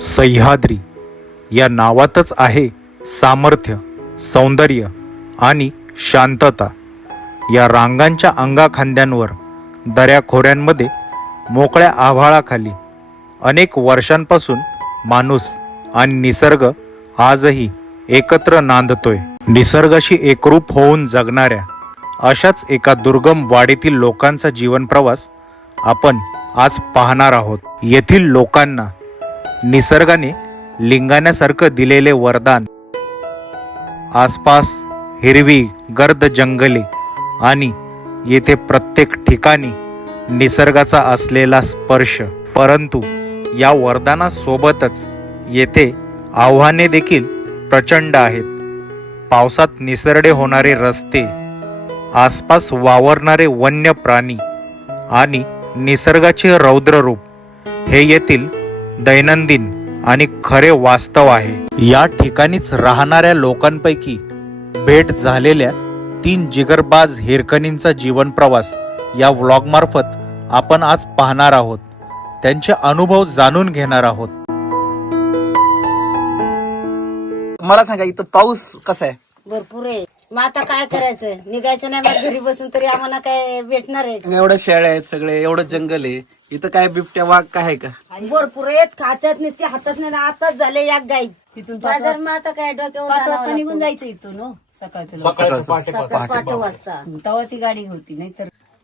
सह्याद्री या नावातच आहे सामर्थ्य, सौंदर्य आणि शांतता. या रांगांच्या अंगाखांद्यांवर, दऱ्याखोऱ्यांमध्ये, मोकळ्या आभाळाखाली अनेक वर्षांपासून माणूस आणि निसर्ग आजही एकत्र नांदतोय. निसर्गाशी एकरूप होऊन जगणाऱ्या अशाच एका दुर्गम वाडीतील लोकांचा जीवनप्रवास आपण आज पाहणार आहोत. येथील लोकांना निसर्गाने लिंगाण्यासारखं दिलेले वरदान, आसपास हिरवी गर्द जंगले आणि येथे प्रत्येक ठिकाणी निसर्गाचा असलेला स्पर्श. परंतु या वरदानासोबतच येथे आव्हाने देखील प्रचंड आहेत. पावसात निसरडे होणारे रस्ते, आसपास वावरणारे वन्य प्राणी आणि निसर्गाचे रौद्र रूप हे येथील दैनंदिन आणि खरे वास्तव आहे. या ठिकाणीच राहणाऱ्या लोकांपैकी भेट झालेल्या 3 जिगरबाज हिरकणींचा जीवन प्रवास या व्लॉगमार्फत आपण आज पाहणार आहोत. त्यांचे अनुभव जाणून घेणार आहोत. मला सांगा, इथं पाऊस कसा आहे? भरपूर आहे. मग आता काय करायचं, निघायचं नाही, मग घरी बसून तरी आम्हाला काय भेटणार आहे? एवढं शेळ्या आहेत, सगळे एवढं जंगल आहे, इथं काय बिबट्या वाघ काय आहे का? भरपूर आहेत, खात्यात नसते, हातात नाही. आताच झाले या गाई तिथून बाजार. मग आता काय डोक्यावर 5 वाजता आणावं निघून लागतं. जायचं इथून हो, सकाळचं सकाळ 5 वाजता. तेव्हा ती गाडी होती. नाही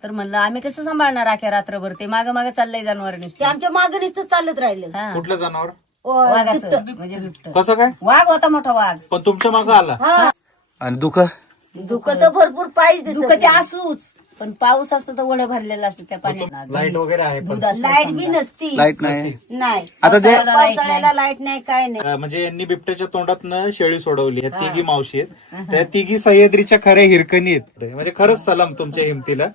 तर म्हणलं आम्ही कसं सांभाळणार अख्या रात्रभर? ते माग माग चाललंय जनावर ते आमच्या मागे नुसतं चालत राहिलं. कुठलं जनावर? वाघाचं म्हणजे बिबट. कसं काय? वाघ होता, मोठा वाघ. पण तुमच्या मागं आला? हा, आणि दुःख दुःख तर भरपूर पाहिजे. दुःख ते असूच, पण पाऊस असतो तर वड भरलेला असतो त्या पाण्यात. लाईट वगैरे आहे पण? दूध असतं लाईट बी नसती. लाईट नाही. नाही, आता जे पावसाळ्याला लाईट नाही, काय नाही. म्हणजे यांनी बिबट्याच्या तोंडातनं शेळी सोडवली. या तिघी मावशी आहेत, त्या तिघी सह्याद्रीच्या खऱ्या हिरकणी आहेत. म्हणजे खरंच सलाम तुमच्या हिमतीला.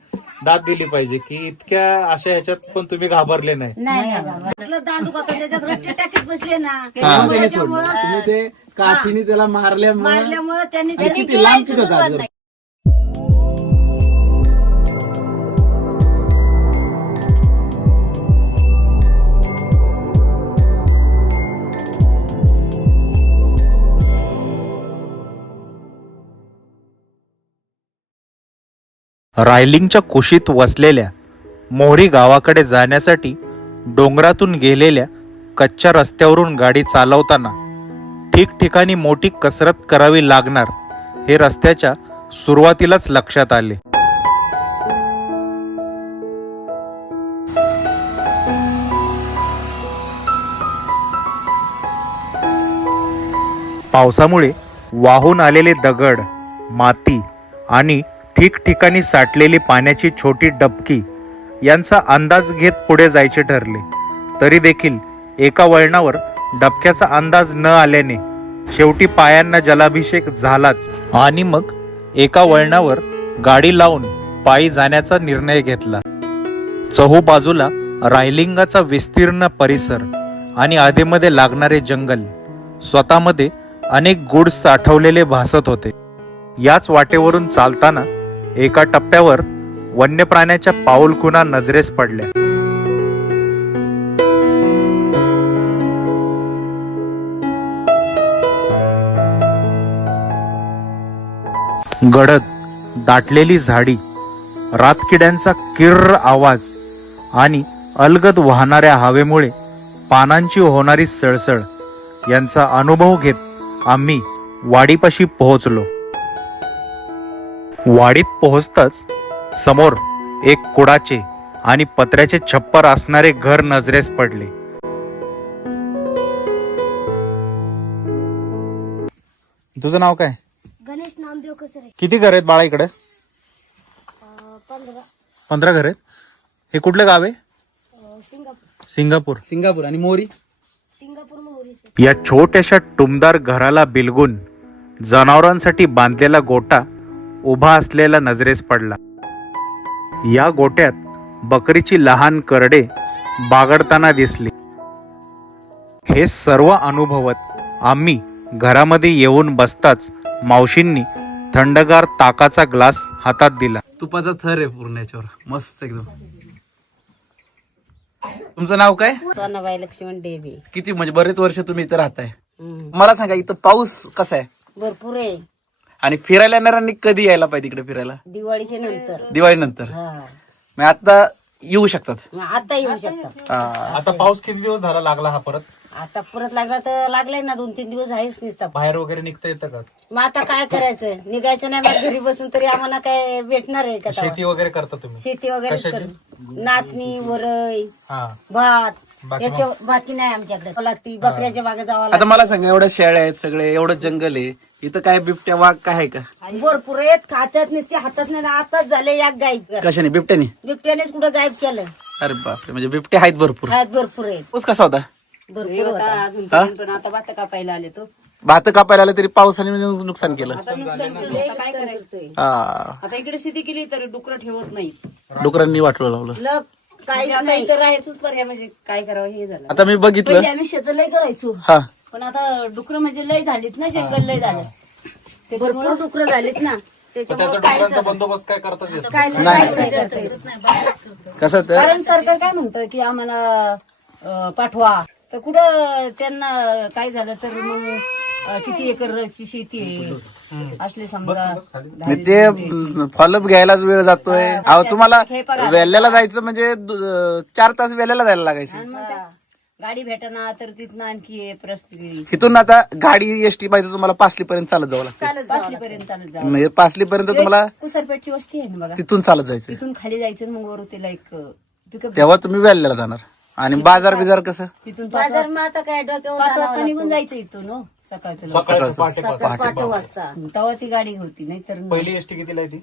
दाद दिली पाहिजे की इतक्या अशा ह्याच्यात पण तुम्ही घाबरले नाही. नाही नाही बाबा. असलं दांडू का त्याच्यात रट्टे टाकीत बसले ना, तुम्ही त्याच्यामुळं ते काठीने त्याला मारल्यामुळे मारल्यामुळं त्यांनी किती लांब तिथं जातं. रायलिंगच्या कुशीत वसलेल्या मोहरी गावाकडे जाण्यासाठी डोंगरातून गेलेल्या कच्च्या रस्त्यावरून गाडी चालवताना ठिकठिकाणी मोठी कसरत करावी लागणार हे रस्त्याच्या सुरुवातीलाच लक्षात आले. पावसामुळे वाहून आलेले दगड, माती आणि ठिकठिकाणी साठलेली पाण्याची छोटी डबकी यांचा अंदाज घेत पुढे जायचे ठरले. तरी देखील एका वळणावर डबक्याचा अंदाज न आल्याने शेवटी पायांना जलाभिषेक झालाच आणि मग एका वळणावर गाडी लावून पायी जाण्याचा निर्णय घेतला. चहूबाजूला रायलिंगाचा विस्तीर्ण परिसर आणि आधेमध्ये लागणारे जंगल स्वतःमध्ये अनेक गूढ साठवलेले भासत होते. याच वाटेवरून चालताना एका टप्प्यावर वन्य प्राण्याच्या पाऊलखुणा नजरेस पडल्या. गडद दाटलेली झाडी, रातकिड्यांचा किर्र आवाज आणि अलगद वाहणाऱ्या हवेमुळे पानांची होणारी सळसळ यांचा अनुभव घेत आम्ही वाडीपाशी पोहोचलो. वाडीत पोहोचताच समोर एक कुडाचे आणि पत्र्याचे छप्पर असणारे घर नजरेस पडले. तुझं नाव काय? गणेश नामदेव कसरे. किती घर आहेत बाळा इकडे? 15 घर आहेत. हे कुठलं गाव आहे? सिंगापूर. आणि मोरी? या छोट्याशा टुमदार घराला बिलगून जनावरांसाठी बांधलेला गोटा उभा असलेला नजरेस पडला. या गोट्यात बकरीची लहान करडे बागडताना दिसली. हे सर्व अनुभवत आम्ही घरामध्ये येऊन बसताच मावशींनी थंडगार ताकाचा ग्लास हातात दिला. तुपाचा थर आहे पूर्ण याच्यावर, मस्त एकदम. तुमचं नाव काय? सोनाबाई लक्ष्मण डेबे. किती म्हणजे बरेच वर्ष तुम्ही इथं राहताय. मला सांगा इथं पाऊस कसा आहे भरपूर आहे. आणि फिरायला येणाऱ्यांनी कधी यायला पाहिजे इकडे फिरायला? दिवाळीच्या नंतर. दिवाळीनंतर. हा. मग आता येऊ शकतात. मग आता येऊ शकतात. आता पाऊस किती दिवस झाला लागला हा परत? आता परत लागला तर लागलाय ना, 2-3 दिवस आहेच नुसता. बाहेर वगैरे निघता येतं का? मग आता काय करायचं, निघायचं नाही मग घरी बसून तरी आम्हाला काय भेटणार आहे का तेव्हा? शेती वगैरे करता तुम्ही? शेती वगैरे कर, नाचणी वरई हा. भात याच्या बाकी नाही आमच्याकडे. लागती बकऱ्याच्या मागे जावं आता मला सांगा एवढ्या शेळ्या आहेत सगळे, एवढं जंगल आहे, इथं काय बिबट्या वाघ काय आहे का? लागतं. भरपूर आहेत, खात्यात नुसते हातात नाही. आताच झाले या गायब. कशाने? बिबट्याने? बिबट्यानेच कुठं गायब केलं. अरे बापरे, म्हणजे बिबटे आहेत भरपूर. आहेत भरपूर आहेत. पाऊस कसा होता? भरपूर होता. अजूनपर्यंत पण आता भात कापायला आले तो. भात कापायला आलं तरी पावसाने नुकसान केलं. आता नुकसान झालं. आता काय करायचं? करतोय. हा, आता इकडे शेती केली तर डुकरं ठेवत नाही. डुकरांनी वाटलं लावलं. लग काहीच आता नाही. इथं राहायचंच पर्याय म्हणजे काय करावं हे झालं. आता मी बघितलं. पहिले आम्ही शेत लय करायचो, हा, पण आता डुकरं म्हणजे लय झालीत ना, जंगल लय झालं. भरपूर डुकरं झालीत ना, त्याच्यामुळे डुकरांचा बंदोबस्त काय करता येत? काय काहीच नाही करता येत. कसं तर कारण सरकार काय म्हणतं की आम्हाला पाठवा, तर कुठं त्यांना काय झालं तर मग किती एकरची शेती आहे असले समजा मी ते फॉलोअप घ्यायलाच वेळ जातोय. अहो तुम्हाला वेल्ल्याला जायचं म्हणजे 4 तास वेल्ल्याला जायला लागायचं. आणि मग काय, गाडी भेटना तर तिथनं आणखी परिस्थिती इथून आता गाडी एसटी पाहिजे तुम्हाला पासली पर्यंत चालत जावं लागतं. पाचलीपर्यंत चालत जावं. म्हणजे पासली पर्यंत तुम्हाला कुसरपेठची वस्ती आहे ना बघा, तिथून चालत जायचं. तिथून खाली जायचं आणि मग वर तिला एक पिकअप, तेव्हा तुम्ही वेल्ल्याला जाणार. आणि बाजार बिजार कसं? तिथून बाजार मग आता काय डोक्यावर 5 वाजता निघून जायचं इथून हो, सकाळचं लवकर. सकाळचं पहाटे पाच. 5 वाजता. तेव्हा ती गाडी होती, नाहीतर पहिली एसटी कितीला आहे ती?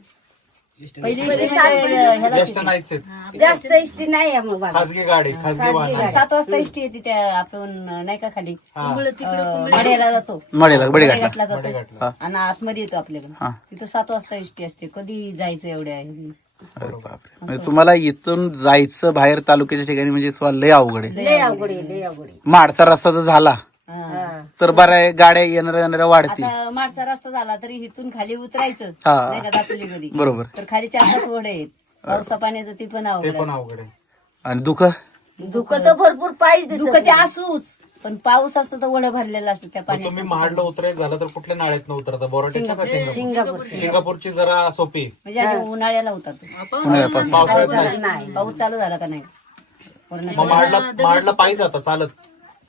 पहिली ह्याला ज्येष्ठ नाहीच आहेत. जास्त इष्टी नाही आहे मग बाजार. खाजगी गाडी, खाजगी वाहन. 7 वाजता एसटी येते त्या आपण नाही का खाली मड्याला जातो, मळेला बडी घातला. घाटला जातो आणि आतमध्ये येतो आपल्याकडे. तिथं 7 वाजता एसटी असते. कधी जायचं एवढ्या अरे बापरे, म्हणजे तुम्हाला इथून जायचं बाहेर तालुक्याच्या ठिकाणी म्हणजे लय अवघड आहे. लय अवघड आहे, लय अवघड आहे. माडचा रस्ता जर झाला तर बऱ्या गाड्या येणाऱ्या वाढतील. आता माडचा रस्ता झाला तरी इथून खाली उतरायचं हा. नाही का दापोली कधी, बरोबर. तर खाली 4-5 ओढे आहेत. पावसा पाण्याचं ती पण ते अवघड पण आहे. अवघड आहे. आणि दुःख दुःख तर भरपूर पाहिजे दिसत दुःख ते असूच, पण पाऊस असतो तर ओढं भरलेलं असतं त्या मग पाण्यात. तुम्ही महाडला उतरायचं झालं तर कुठल्या नाळ्यात उतरता? बोराट्याच्या का सिंगापूर? सिंगापूर. सिंगापूरची जरा सोपी. म्हणजे आधी उन्हाळ्याला उतरतो, पावसाळ्यात नाही. पाऊस चालू झाला का नाही वरनं मग महाडला पायी जाता चालत?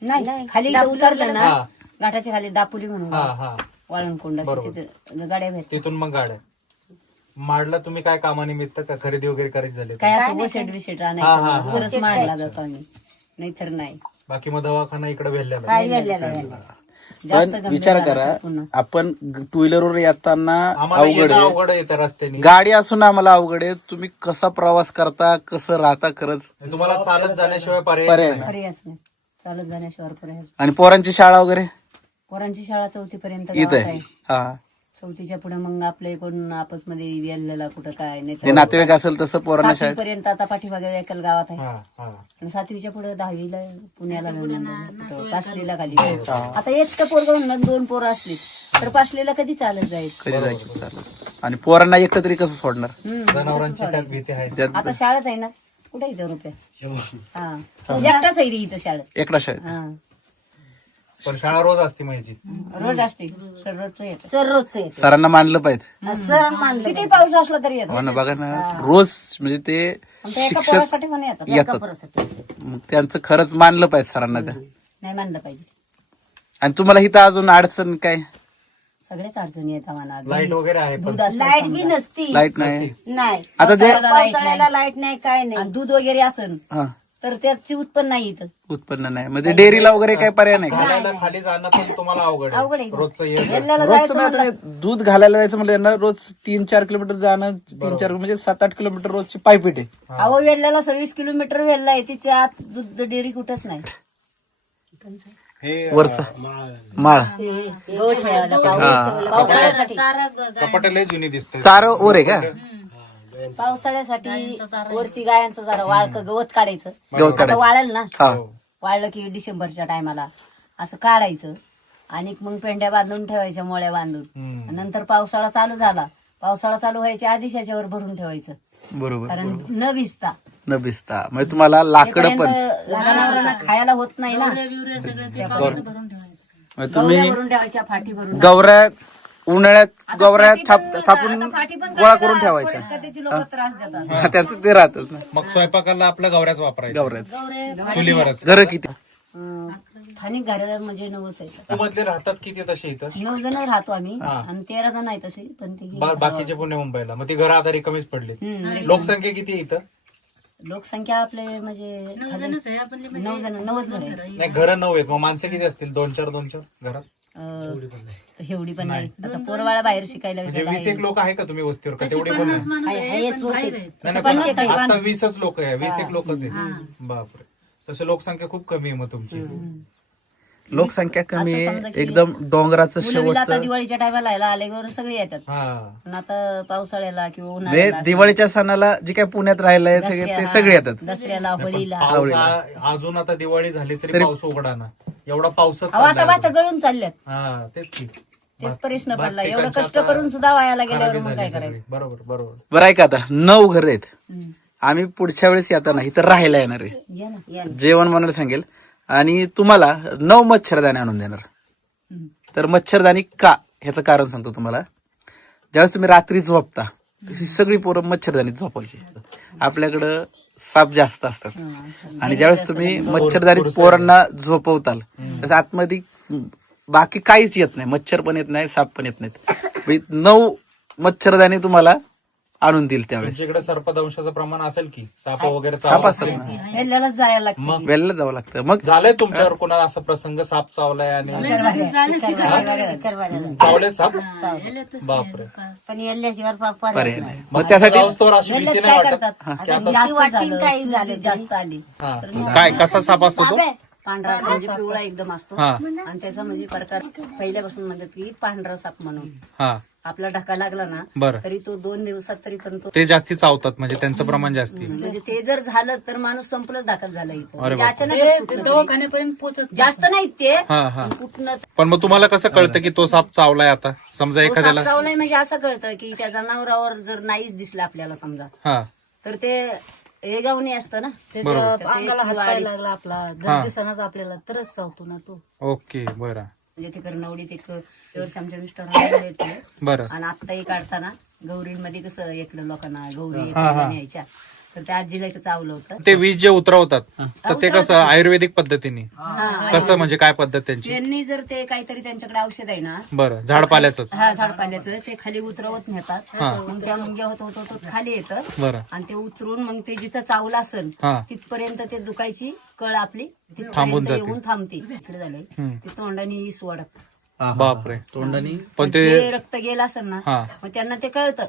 नाही, खाली इथं उतरलं ना हा. घाटाच्या खाली दापोली म्हणून हा हा. वाळणकोंड असं तिथं गाड्या भेटतात. तिथून मग गाड्या. महाडला तुम्ही काय कामानिमित्त का खरेदी वगैरे करायची झाली? काय असं वशेट विशेट आणायचं परत मांडला जातो आम्ही, नाहीतर नाही. बाकी मग दवाखाना इकडे वेल्ल्याला. काय वेल्ल्याला वेल्ल्याला. जास्त पण गंभीर विचार झाला करा, तर पुन्हा. आपण 2 व्हीलरवर येताना आम्हाला अवघड येणं आहे, अवघड आहे त्या रस्त्याने. गाडी असून आम्हाला अवघड आहे. तुम्ही कसा प्रवास करता, कसं राहता खरंच तुम्हाला चालत जाण्याशिवाय पर्याय पर्याय नाही. नाही. पर्यायच नाही, चालत जाण्याशिवाय पर्याय. आणि पोरांची शाळा वगैरे पोरांची शाळा 4थी पर्यंत इथं गावात आहे. आहे. हा, 4थीच्या पुढे मग आपले कोण आपसमध्ये वेल्लेला कुठं काय नाही ते नातेवाईक असेल तसं पोरांना 7वी शाळेत. पर्यंत आता पाठीमागे एकल गावात आहे. हा हा. आणि 7वीच्या पुढे 10वीला पुण्याला पाचलीला खाली. आता एक पोरग म्हणून 2 पोरं असली तर पाचलीला कधी चालत जायचं. कधी जायचं चालत. आणि पोरांना एकटं तरी कसं सोडणार? जनावरांची त्यात भीती आहे. त्यात आता शाळेत आहे ना, कुठे इथं रुपये हा एकटाच आहे रे इथं शाळेत. एकटा शाळेत. हा पण शाळा रोज असते माझी. रोज असते, रोज येतं. सर रोजचे सरांना मानलं पाहिजे. सर मानलं किती पाऊस असला तरी येतो. हो ना, बघा ना, रोज म्हणजे ते आमच्या एका शिक्षक पोरासाठी पण येतात. येतात. पोरासाठी. मग त्यांचं खरंच मानलं पाहिजे सरांना त्या. नाही मानलं पाहिजे. आणि तुम्हाला इथं अजून अडचण काय? सगळ्याच अडचणी येतात म्हणा. लाईट वगैरे आहे पण. दूध असलं लाईट बी नसती. लाईट नाही. नाही आता जे पावसाळ्याला लाईट नाही, काय नाही. आणि दूध वगैरे असन हा, तर त्याची उत्पन्न नाही इथं. उत्पन्न नाही. म्हणजे डेअरीला वगैरे काय पर्याय नाही का? घालायला खाली जाणं पण तुम्हाला अवघड अवघड आहे. आहे. रोजचं ये जा. वेल्ल्याला रोज जायचं तुम्ही म्हणलं आता दूध घालायला जायचं म्हणलं ना, रोज 3-4 किलोमीटर जाणं, 3-4 म्हणजे 7-8 किलोमीटर रोजची पायपीट आहे. अहो वेल्ल्याला 26 किलोमीटर वेल्ला आहे, तिच्या आत दूध डेअरी कुठंच नाही. हे वरचा माळ गहू ठेवायला पावसाळ्यासाठी. कपाट लय जुनी दिसते. चार ओर आहे का? पावसाळ्यासाठी वरती गायांचं जरा वाळक गवत काढायचं. गवत आता काढायचं. वाळेल ना, हा, वाळलं की डिसेंबरच्या टायमाला असं काढायचं आणि मग पेंड्या बांधून ठेवायच्या, मोळ्या बांधून. आणि नंतर पावसाळा चालू झाला, पावसाळा चालू व्हायच्या आधीच याच्यावर भरून ठेवायचं. बरोबर. कारण न भिजता न भिजता म्हणजे तुम्हाला लाकडं पण जनावरांना खायला होत नाही ना, म्हणजे तुम्ही गवऱ्या भरून ठेवायच्या, फाटी भरून. गवऱ्यात उन्हाळ्यात गवऱ्या फाटी पण- थापून आता फाटी पण गोळा करायला करून ठेवायच्या. फॉरेस्ट खात्याची लोकं त्रास देतात. त्याचं ते राहतच ना मग स्वयंपाकाला आपल्या गवऱ्याच वापरायचं गवऱ्यात. चुलीवरच. घर किती स्थानिक घराला म्हणजे 9 आहे. मधले राहतात किती तसे इथं? 9 जण राहतो आम्ही आणि 13 जण आहे तसे, पण ते बाकीचे पुणे मुंबईला, मग ती घरं आधारी कमीच पडली. लोकसंख्या किती आहे इथं? लोकसंख्या आपले म्हणजे 9 जण 9 घर आहे. नाही, घरं 9 आहेत, मग माणसं किती असतील? 2-4 घरात? एवढी पण नाही. आता पोरवाळा बाहेर शिकायला म्हणजे गेला 20 एक लोक आहे का तुम्ही वस्तीवर? का तेवढे पण नाही? आहे. चोच आहे. नाही, पण आता 20च लोक आहे, 20 एक लोकच आहे. बापरे, तसं लोकसंख्या खूप कमी आहे मग तुमची. लोकसंख्या कमी असं आहे, समजा की एकदम डोंगराचं मुलं आता शेवटचं. दिवाळीच्या टायमाला आल्यावर सगळे येतात, हा, पण आता पावसाळ्याला किंवा म्हणजे उन्हाळ्याला दिवाळीच्या सणाला जे काय पुण्यात राहिलंय सगळे ते सगळे येतात. दसऱ्याला, होळीला. अजून आता दिवाळी झाली तरी पाऊस उघडा ना, एवढा पावसात अहो, आता भात गळून चालल्यात. हा, तेच की. तेच प्रश्न भात पडला. एवढं पिकांची कष्ट आता करून सुद्धा वायाला गेल्यावर खराबी मग झाली काय सगळी. करायचं? बरोबर. बरं आहे का, आता 9 घर आहेत. हम्म. आम्ही पुढच्या वेळेस येताना इथं राहायला येणार आहे, या ना. जेवण बनवायला सांगेल आणि तुम्हाला 9 मच्छरदाणी आणून देणार. हम्म. तर मच्छरदाणी का ह्याचं कारण सांगतो तुम्हाला. ज्यावेळेस तुम्ही रात्री झोपता तशी सगळी पोरं मच्छरदाणीत झोपायची. आपल्याकडं साप जास्त असतात आणि ज्यावेळेस तुम्ही मच्छरदाणीत पोरांना झोपवताल तसं आतमध्ये बाकी काहीच येत नाही, मच्छर पण येत नाही, साप पण येत नाहीत. 9 मच्छरदाणी तुम्हाला आणून देईल त्यावेळेस. तुमच्याकडे सर्पदंशाचं प्रमाण असेल की? साप वगैरे साप असतात ना, वेल्ल्यालाच जायला लागतं. मग वेळेला जावं लागतं. मग झालंय तुमच्यावर कोणाला असा प्रसंग, साप चावलाय आणि चावले साप? बापरे. पण येल्ल्याशिवाय पर्याय नाही. मग मग त्यासाठी जाऊस्तोवर अशी भीती वेल्ल्यात नाही काय वाटत? करतात? आता जास्त भीती वाटतील झालं, काही झालं तरी. जास्त आली हा. काय, कसा साप असतो तो? पांढरा म्हणजे पिवळा एकदम असतो हा. आणि त्याचा म्हणजे प्रकार पहिल्यापासून म्हणतात की पांढरा साप म्हणून. हा, आपला ढका लागला ना बरं. तरी तो 2 दिवसात तरी पण तो ते जास्ती चावतात, म्हणजे त्यांचं प्रमाण जास्ती. म्हणजे ते जर झालं तर माणूस संपलंच दाखल झाला इथं. अरे म्हणजे बापरे. अचानकच दवाखान्यापर्यंत पोहोचत जास्त नाहीत ते, हा हा. पण कुठनं पण मग तुम्हाला कसं कळतं की तो साप चावलाय? आता समजा तो साप एखाद्याला, चावलाय म्हणजे असं कळतं की त्या जनावरावर जर नाहीच दिसलं आपल्याला समजा, हा, तर ते एगावणी असतं ना, बरोबर. त्याचं अंगाला हात एक पाय अडीच. लागला आपला हा. जर दिसनाच आपल्याला तरच चावतो ना तो. ओके, बरं म्हणजे ते कर्णवडीत एक वर्ष आमच्या मिस्टरांना बरं. आणि आता एक काढताना गौरीमध्ये कसं इकडं लोकांना गौरी न्यायच्या, तर त्या आजीला एक चावलं होतं. ते विष जे उतरवतात तर ते कसं आयुर्वेदिक पद्धतीने? कसं, म्हणजे काय पद्धत त्यांची? त्यांनी जर ते काहीतरी त्यांच्याकडे औषध आहे ना, बरं, झाडपाल्याचंच? हा झाडपाल्याचं, ते खाली उतरवत नेतात. मग त्या मुंग्या होत खाली येतं बरं. आणि ते उतरून मग ते जिथं चावलं असेल हा. तिथपर्यंत ते दुखायची कळ आपली थांबून तिथपर्यंत जाते. येऊन थांबते. इकडे झालंय ते तोंडाने इस वाढत. बापरे. तोंडाने पण ते जे रक्त गेलं असेल ना, हा. मग त्यांना ते कळतं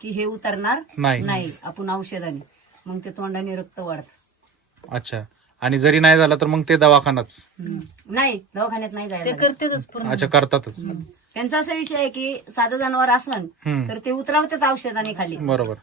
की हे उतरणार नाही. नाही आपण औषधाने, मग ते तोंडाने रक्त वाढत. अच्छा. आणि जरी नाही झालं तर मग ते दवाखानाच? नाही, दवाखान्यात नाही ते जायला. करतेच पूर्ण. अच्छा, करतातच. त्यांचा असा विषय आहे की साधं जनावर असन हम्म. तर ते उतरवतात औषधाने खाली, बरोबर.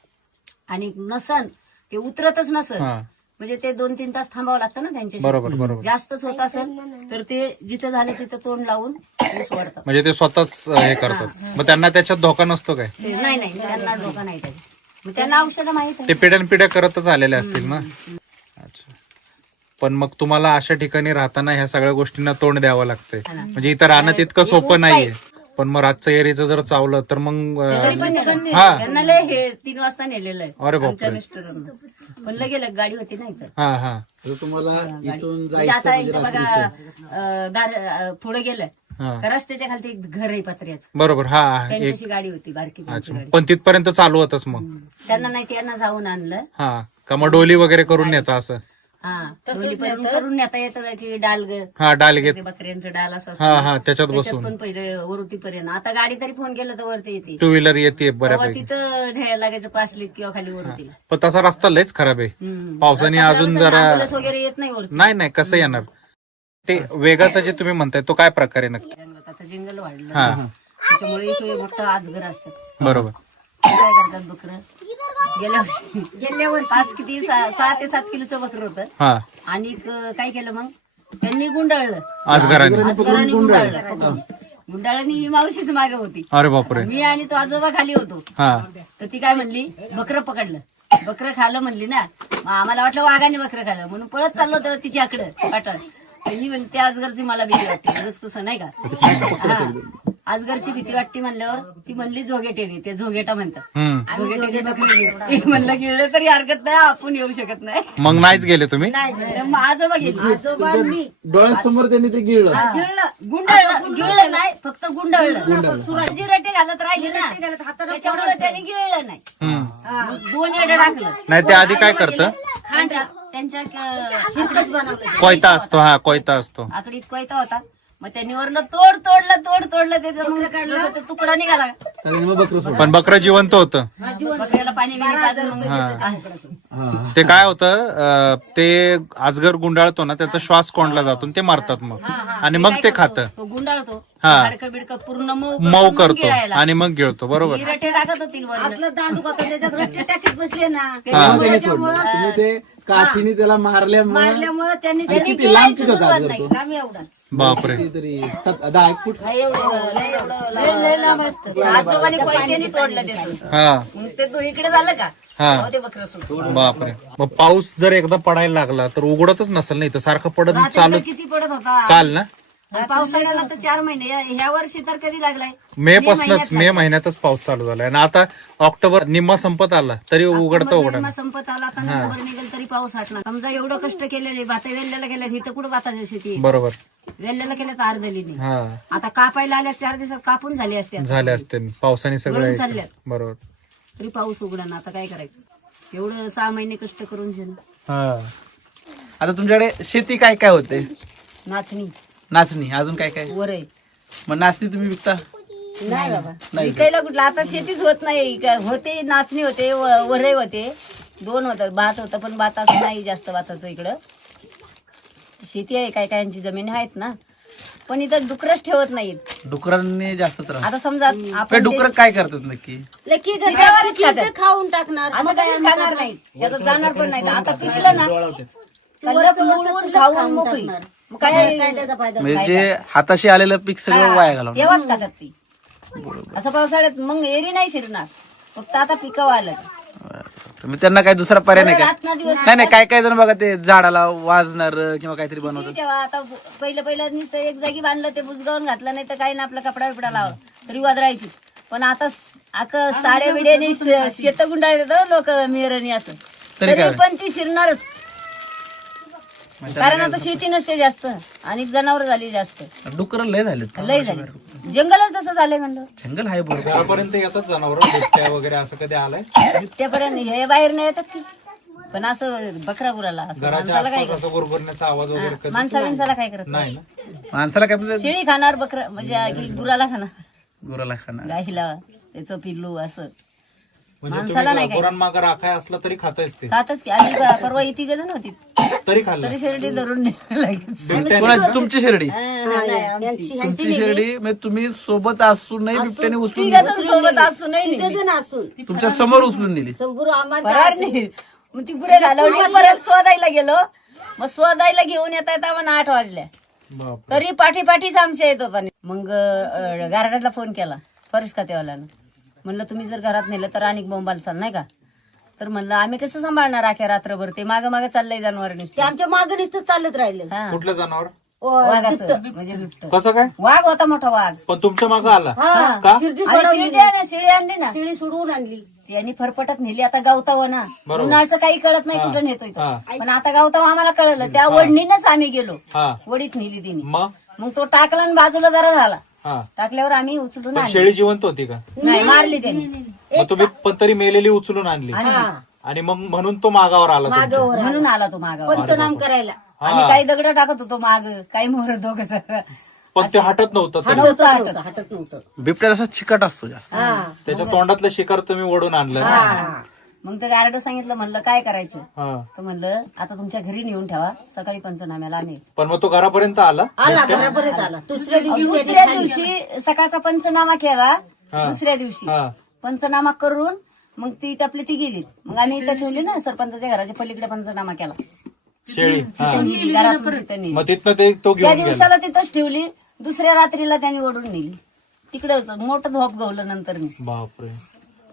आणि नसन ते उतरतच नसन हा, म्हणजे ते 2-3 तास थांबावं लागतं ना त्यांच्याशी. बरोबर बरोबर. जास्तच होत असेल तर ते जिथं झालं तिथं तोंड लावून ऊस वाढतात. म्हणजे ते स्वतःच हे करतात. मग त्यांना त्याच्यात धोका नसतो काय? ते नाही त्यांना डोकं नाही त्याचं. मग त्यांना औषधं माहित ते आहे. पिढ्यानपिढ्या करतच आलेले असतील ना. अच्छा. पण मग तुम्हाला अशा ठिकाणी राहताना ह्या सगळ्या गोष्टींना तोंड द्यावं लागतंय. म्हणजे इथं राहणं तितकं सोपं नाहीये. पण मग रातचं एरीचं जर चावलं तर मग तरी पण नेलं. हा. त्यांना लय हे 3 वाजता नेलेलं आहे अरे बापरे. आमच्या मिस्टरांना. पण लगे गाडी होती नाही तर. हा हा. तुम्हाला इथून म्हणजे आता एकदा बघा दार पुढे गेलं हा. का रस्त्याच्या खाली एक घर आहे पत्र्याचं, बरोबर. हा, एक. त्यांच्याशी गाडी होती बारकी त्यांची अच्छा. गाडी. पण तिथपर्यंत चालू होतच मग? त्यांना नाही, त्यांना जाऊन आणलं. हा. का मग डोली वगैरे करून नेता असं? हा, डोलीपर्यंत करून नेता येतं की डाल ग, हा, डाल घेत. ते बकऱ्यांचं डाल असं असतं. हा हा, त्याच्यात त्याच्यात बसून पण पहिले वरतीपर्यंत. आता गाडी तरी फोन केला तर वरती येते. 2 व्हीलर येते तेव्हा बऱ्यापैकी. तिथं न्यायला लागायचं 5 लीट किंवा खाली वरती. पण तसा रस्ता लयच खराब आहे. पावसाने रस्ता अजून खराब असेल, जरा ambulance वगैरे येत नाही वरती. नाही कसं येणार ते? वेगाचा जे तुम्ही म्हणताय तो काय प्रकार आहे नक्की? जंगलात आता जंगल वाढलं हा. त्याच्यामुळे इथे मोठं आजगर असतात. बरोबर. ते काय करतात बकरं, गेल्या वर्षी 5 किती 6 ते 7 किलोचं बकरं होतं. हा. आणि काय केलं मग त्यांनी गुंडाळलं, आजगराने? आजगराने गुंडाळलं. गुंडाळाने ही मावशीच मागे होती, अरे बापरे. मी आणि तो आजोबा खाली होतो. हा. तर ती काय म्हणली, बकरं पकडलं. बकरं खाल्लं म्हणली ना, मग आम्हाला वाटलं वाघाने बकरं खाल्लं म्हणून पळत चाललो होतो तिच्याकडे वाटत ही म्हणते त्या अजगरची मला भीती वाटते. खरंच तसं नाही का? हा. अजगरची भीती वाटते म्हणल्यावर ती म्हणली झोगेटेली, ते झोगेटा म्हणतात. झोगेटेली बकरी म्हणलं गिळलं तरी हरकत नाही, आपण येऊ शकत नाही. मग नाहीच गेले तुम्ही? तर मग आजोबा गेली. आजोबा मी डोळ्यासमोर त्यांनी ते गिळलं. गिळलं नाही, फक्त गुंडाळलं. जी रटे घालत राहिली ना त्याच्यामुळे त्यांनी गिळलं नाही. मग 2 येडं टाकलं. नाही ते आधी काय करतं? खांड त्यांच्या खिरकच बनवलं. कोयता असतो. हा कोयता असतो. आकडीत कोयता होता. मग त्यांनी वरनं तोडलं त्याचा तुकडा निघाला. पण बकरं जिवंत होतं. बकऱ्याला पाणी बिणी पाजून मग ते काय होतं ते अजगर गुंडाळतो ना, त्याचा श्वास कोंडला जातो आणि ते मारतात मग, आणि मग ते खातं. तो गुंडाळतो, हा. हाडकं बिडकं पूर्ण मऊ करतो आणि मग गिळतो. बरोबर. ही रटे टाकत होती वर. असलं दांडू का त्याच्यात रस्ते टाकीत बसले ना, तुम्ही ते काठीने त्याला मारल्यामुळे त्यांनी किती लांब तिथं गाजर तो. आम्ही एवढा बापरे. तरी 10 फूट. आजोबाने कोयत्याने तोडलं ते. हा मग ते तू इकडे झालं का? हा. हो, ते बकरं सुटलं. बापरे. मग पाऊस जर एकदा पडायला लागला तर उघडतच नसेल, नाही तर सारखं पडत रात्रीला चालत. किती पडत होता. काल ना आणि पावसाळ्याला तर 4 महिने. ह्या वर्षी तर कधी लागलाय? मे महिन्यातच पाऊस चालू झालाय, आणि आता ऑक्टोबर निम्मा संपत आला तरी उघडतं महिना संपत आला आता नोव्हेंबर निघेल तरी पाऊस हटला. समजा एवढं कष्ट केलेले, भाता वेल्ल्याला गेल्या, इथं कुठं भाताची शेती आहे? बरोबर. वेल्ल्याला केल्या तर अर्धली नाही. हा आता कापायला आल्या 4 दिवसात कापून झाली असते. झाले असते पावसाने सगळं. गळून चालल्यात. बरोबर. तरी पाऊस उघडा ना, आता काय करायचं? एवढं 6 महिने कष्ट करून घेणं. हा. आता तुमच्याकडे शेती काय काय होते? नाचणी, नाचणी, अजून काय काय? वरई. मग नाचणी तुम्ही विकता? नाही बाबा, विकायला कुठलं आता शेतीच होत नाही. होते नाचणी होते, वरई होते, 2 होतं. भात होतं पण भाताचं नाही जास्त, भाताचं इकडं शेती आहे. काय कायांची जमिनी आहेत ना, पण इथं डुकरच ठेवत नाहीत. डुकरांनी जास्त त्रास. आता समजा ते आपण डुकर काय करतात नक्की? लेकी पिकावरच घरी खातात. खाऊन टाकणार. असं मग काय कधीच खाणार नाही, त्याचं जाणार पण नाही. आता पिकलं ना वरच मुळवून तुला खाऊन खाऊन मोकळी. टाकणार. मग काय काय त्याचा फायदा? म्हणजे जे हाताशी आलेलं पीक सगळं वाया घालवणार. तेव्हाच खातात ती. असं पावसाळ्यात मग एरी नाही शिरणार, फक्त आता पिकावं आलं. मग त्यांना काय दुसरा पर्याय नाही का? रात्रंदिवस नाही काय काय जण बघा ते झाडाला वाजणार किंवा काहीतरी बनवतात. तेव्हा आता पहिलं नुसतं एक जागी बांधलं, ते बुजगावून घातलं, नाही तर काही ना आपला कपडा बिपडा लावला तरी वाजरायची. पण आता साड्या बिड्याने शेत गुंडाळतात लोक मेहरणी, असं तरी पण ती शिरणारच. कारण आता शेती नसते जास्त आणि जनावर झाली जास्त, डुकर लय झालेत. लय झाली. जंगलच तसं झालंय म्हणलं. जंगल आहे बरोबर. घरापर्यंत येतात जनावर, बिबट्या वगैरे असं कधी आलंय? बिबट्यापर्यंत हे बाहेर नाही येतात की, पण असं बकरा गुराला असं घराच्या माणसाला काय आसपास असं गुरगुरण्याचा आवाज वगैरे कधी? माणसाला काय करत नाही ना. माणसाला काय म्हणजे शेळी खाणार, बकरा म्हणजे की गुराला खाणार, गुराला खाणार. गाईला त्याचं पिल्लू असं. म्हणजे माणसाला नाही तुम्ही गुरांमागं मागं राखाय असला तरी खातायच ते? खातच की. आणि परवा इथे जण होती तरी खाल्लं? तरी शेरडी धरून लगेच. कोणाची? तुमची शिर्डी? नाही, आमची. तुमची शिर्डी म्हणजे तुम्ही सोबत असूनही बिबट्याने उचलून तिघं सोबत असूनही तिघं जण असून तुमच्या समोर उचलून दिली. संपूर आम्हाला फरार नाही. मग ती गुरे घालवली, परत शोधायला गेलो. मग शोधायला घेऊन येता येता मला 8 वाजल्या. बापरे. तरी पाठीच आमच्या येत होता. मग गार्डनला फोन केला फॉरेस्ट खातेवाल्यानं. म्हणलं तुम्ही जर घरात नेलं तर आणि बोंबाल चाल, नाही का? तर म्हणलं आम्ही कसं सांभाळणार अख्या रात्रभर? ते मागं चाललंय जनावर ते आमच्या मागे नुसतं चालत राहिलं. हा, कुठलं जनावर? वाघाचं म्हणजे बिबटं. कसं काय? वाघ होता, मोठा वाघ. पण तुमच्या मागं आला? हा, का? शिर्डी आणि शेळी आणली ना, शिळी सोडवून आणली. यांनी फरफटत नेली. आता गावताव ना, उन्हाळचं काही कळत नाही कुठं नेतोय तो. हा. पण आता गावताव आम्हाला कळलं, त्या वडणीनच आम्ही गेलो. हा. वडीत नेली तिने. मग मग तो टाकला आणि बाजूला जरा झाला. हा. टाकल्यावर आम्ही उचलून पण आणली. शेळी जिवंत होती का? नाही, मारली त्यांनी. मग तुम्ही पण तरी मेलेली उचलून आणली, आणि मग म्हणून तो मागावर आला तुमच्या? मागावर म्हणून आला तो मागावर. पंचनाम करायला. आम्ही काही दगड टाकत होतो माग, काही मोहर दोघं. पण ते हटत नव्हतं तरी. हटत नव्हतं. बिबट्या तसा चिकट असतो जास्त. त्याच्या तोंडातलं शिकार तुम्ही ओढून आणलं? मग ते गार्ड सांगितलं, म्हणलं काय करायचं? हा. तर म्हणलं आता तुमच्या घरी नेऊन ठेवा, सकाळी पंचनाम्याला आम्ही. पण मग तो घरापर्यंत आला? आला घरापर्यंत आला. दुसऱ्या दिवशी दुसऱ्या दिवशी सकाळचा पंचनामा केला. हा. दुसऱ्या दिवशी हा. पंचनामा करून मग ती टपली ती गेली. मग आम्ही इथं ठेवली ना, सरपंचाच्या घराच्या पलीकडे पंचनामा केला. शेळी? हा. तिथं नेली, घरातून तिथं नेली. मग तिथनं ते तो त्या घेऊन गेला? दिवसाला तिथंच ठेवली. दुसऱ्या रात्रीला त्यांनी ओढून नेली. तिकडंच मोठं झोप गवलं नंतर मी. बापरे.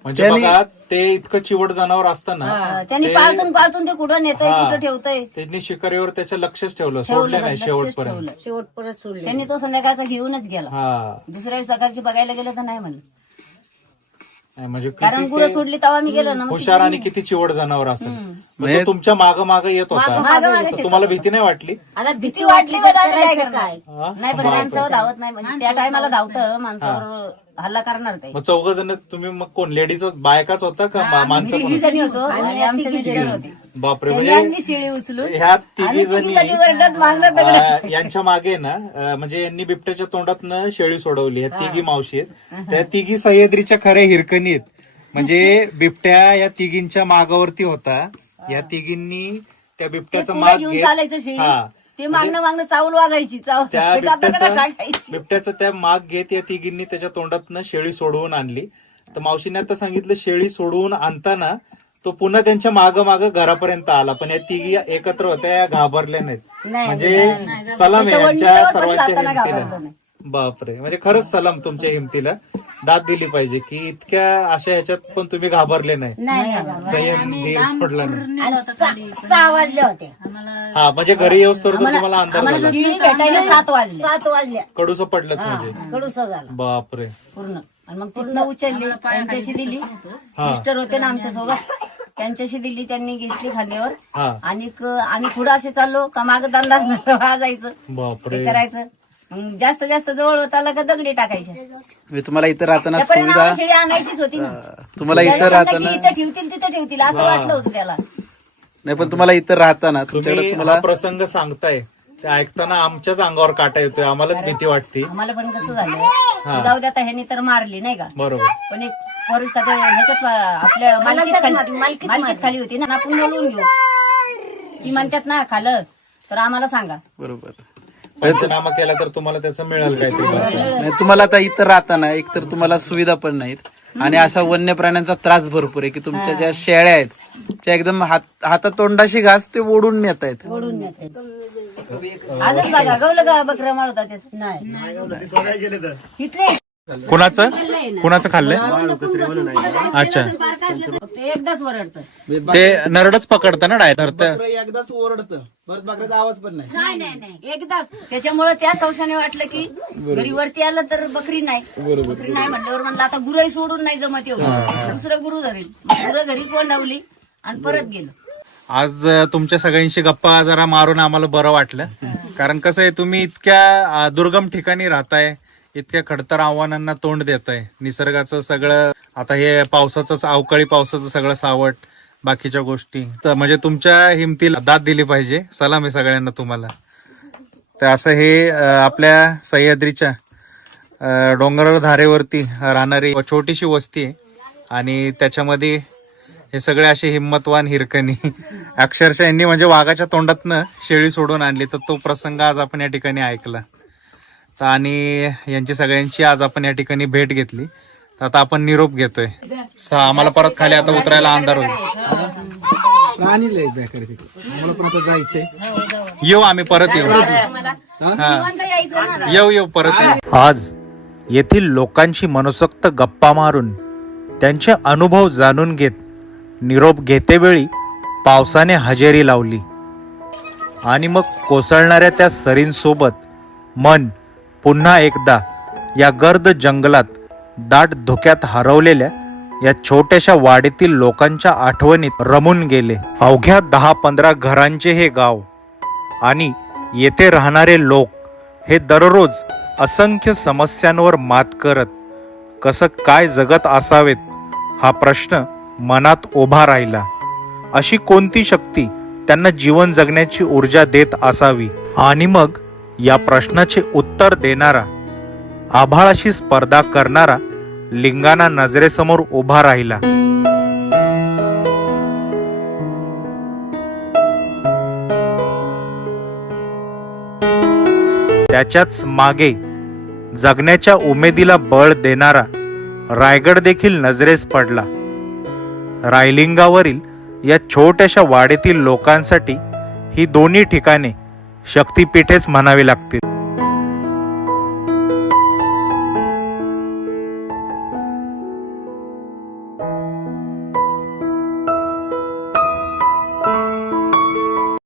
म्हणजे त्यांनी- बघा ते इतकं चिवट जनावर असताना त्यांनी पाळतून ते कुठं नेतंय हा. कुठं ठेवतंय त्यांनी शिकारीवर त्याचं लक्षच ठेवलं, सोडलं नाही लक्षच शेवटपर्यंत. ठेवलं शेवट परत सोडले. त्यांनी तो संध्याकाळचा घेऊनच गेला. हा दुसऱ्या सकाळची बघायला गेलं तर नाही म्हणलं, नाही, म्हणजे कारण किती गुरं ते सोडली तेव्हा मी गेलो ना, मग हुशार आणि किती चिवट जनावर असेल. मग तो तुमच्या माग माग येत होता, मागं तर तुम्हाला भीती नाही वाटली? आता भीती वाटली तर बरं, आम्ही काय करायचं करणार? काय? हा? नाही पण माणसावर धावत नाही, म्हणजे त्या टायमाला धावतं माणसावर हल्ला करणार काही. मग 4 जण तुम्ही मग कोण, लेडीज बायकाच होता का माणसं पण तिघी होती? जणी होतो आणि आमच्या मिस्टर होते. बापरे, त्यांनी म्हणजे आणली शेळी उचलून ह्या तिघी आणि जणी तिघी जणी वरडत मागणं दगड. यांच्या मागे ना म्हणजे यांनी बिबट्याच्या तोंडातनं शेळी सोडवली. ह्या तिघी मावशी आहेत, त्या तिघी सह्याद्रीच्या खऱ्या हिरकणी आहेत. म्हणजे बिबट्या या तिघींच्या मागावरती होता, या तिघींनी त्या ते बिबट्याचं पुढे माग घेऊन घेत चालायचं शेळी, हा. ते मागणं चावल वाजायची, त्या ते जाताना बिबट्याचं टाकायची. बिबट्याचं त्या माग घेत या तिघींनी त्याच्या तोंडातनं शेळी सोडवून आणली. तर मावशीने आता सांगितलं शेळी सोडवून आणताना तो पुन्हा त्यांच्या माग घरापर्यंत आला, पण या तिघी एकत्र होत्या, या घाबरल्या नाहीत. म्हणजे सलाम आहे त्याच्या यांच्या वडीलवर पण सर्वांच्या जाताना घाबरलं हिमतीला. नाही. बापरे, म्हणजे खरंच सलाम तुमच्या हिमतीला, दाद दिली पाहिजे की इतक्या अशा ह्याच्यात पण तुम्ही घाबरले नाही, नाही नाही बाबा. संयम धीर पडला नाही. आणि 6 वाजले होते. हा, म्हणजे घरी येऊस्तोवर तर तुम्हाला अंदाज आम्हाला झाला, शेळी भेटायला 7 वाजले 7 वाजल्या कडूस पडलंच म्हणजे. कडूसा झाला बापरे, पूर्ण. आणि मग पूर्ण उचलली, त्यांच्याशी दिली. मिस्टर होते ना आमच्या सोबत, त्यांच्याशी दिली, त्यांनी घेतली खांद्यावर. हा आणि आम्ही पुढे असे चाललो का माग दंडा वाजायचं, बापरे. ते करायचं. मग जास्त जवळ होत आला का दगडी टाकायच्या. म्हणजे तुम्हाला इथं राहताना त्यापर्यंत सुविधा, आम्हाला शेळी आणायचीच होती ना. तुम्हाला इथं त्याला म्हणलं राहताना की इथं ठेवतील तिथं ठेवतील असं वाटलं होतं त्याला. नाही, पण तुम्हाला इथं राहताना तुमच्याकडे तुम्ही तुम्हाला हा प्रसंग सांगताय ते ऐकताना आमच्याच अंगावर काटा येतोय, आम्हालाच भीती वाटते. आम्हाला पण कसं झालं, की जाऊ द्या आता ह्यानी तर मारली नाही का, बरोबर. पण एक परिस्थिती ह्याच्यात आपल्या मालकीत खाली होती ना, आपण बोलवून घेऊ की म्हणतात ना खालं तर आम्हाला सांगा. बरोबर. पंचनामा केला तर तुम्हाला त्याचं मिळेल काहीतरी. नाही, तुम्हाला आता इथं राहताना एक तर तुम्हाला सुविधा पण नाहीत आणि अशा वन्य प्राण्यांचा त्रास भरपूर आहे की तुमच्या ज्या शेळ्या आहेत त्या एकदम हातातोंडाशी घास ते ओढून नेत आहेत. ओढून नेते. आजच बघा गवलं का बकऱ्या माळ होता त्याच नाही इथले कुणाचं खाल्लंय? अच्छा, ते एकदाच वरडतं. ते नरडच पकडतं ना डायरेक्ट. एकदाच ओरडतं, परत बकऱ्याचा आवाज पण नाही. नाही एकदाच. त्याच्यामुळे त्या संशयाने वाटलं की घरी वरती आलं तर बकरी नाही म्हणल्यावर म्हणलं आता गुरही सोडून नाही जमत एवढं, दुसरं गुरु धरेल. गुरं घरी कोंडावली आणि परत गेलो. आज तुमच्या सगळ्यांशी गप्पा जरा मारून आम्हाला बरं वाटलं, कारण कसं आहे तुम्ही इतक्या दुर्गम ठिकाणी राहताय, इतक्या खडतर आव्हानांना तोंड देत आहे. निसर्गाचं सगळं आता हे पावसाचं, अवकाळी पावसाचं सगळं सावट, बाकीच्या गोष्टी, तर म्हणजे तुमच्या हिमतीला दाद दिली पाहिजे. सलाम आहे सगळ्यांना तुम्हाला. तर असं हे आपल्या सह्याद्रीच्या डोंगराळ धारेवरती राहणारी छोटीशी वस्ती आहे आणि त्याच्यामध्ये हे सगळे असे हिंमतवान हिरकणी अक्षरशः यांनी म्हणजे वाघाच्या तोंडातनं शेळी सोडून आणली. तर तो प्रसंग आज आपण या ठिकाणी ऐकला. आणि यांची सगळ्यांची आज आपण या ठिकाणी भेट घेतली. तर आता आपण निरोप घेतोय. आम्हाला परत खाली आता उतरायला अंधार होईल. येऊ आम्ही परत येऊ. येऊ परत येऊ. आज येथील लोकांशी मनसोक्त गप्पा मारून त्यांचे अनुभव जाणून घेत निरोप घेतेवेळी पावसाने हजेरी लावली आणि मग कोसळणाऱ्या त्या सरींसोबत मन पुन्हा एकदा या गर्द जंगलात दाट धुक्यात हरवलेल्या या छोट्याशा वाडीतील लोकांच्या आठवणीत रमून गेले. अवघ्या 10-15 घरांचे हे गाव आणि येथे राहणारे लोक हे दररोज असंख्य समस्यांवर मात करत कसं काय जगत असावेत हा प्रश्न मनात उभा राहिला. अशी कोणती शक्ती त्यांना जीवन जगण्याची ऊर्जा देत असावी? आणि मग या प्रश्नाचे उत्तर देणारा, आभाळाशी स्पर्धा करणारा लिंगाणा नजरेसमोर उभा राहिला. त्याच्याच मागे जगण्याच्या उमेदीला बळ देणारा रायगड देखील नजरेस पडला. रायलिंगावरील या छोट्याशा वाडीतील लोकांसाठी ही दोन्ही ठिकाणे शक्तिपीठेच म्हणावी लागतील.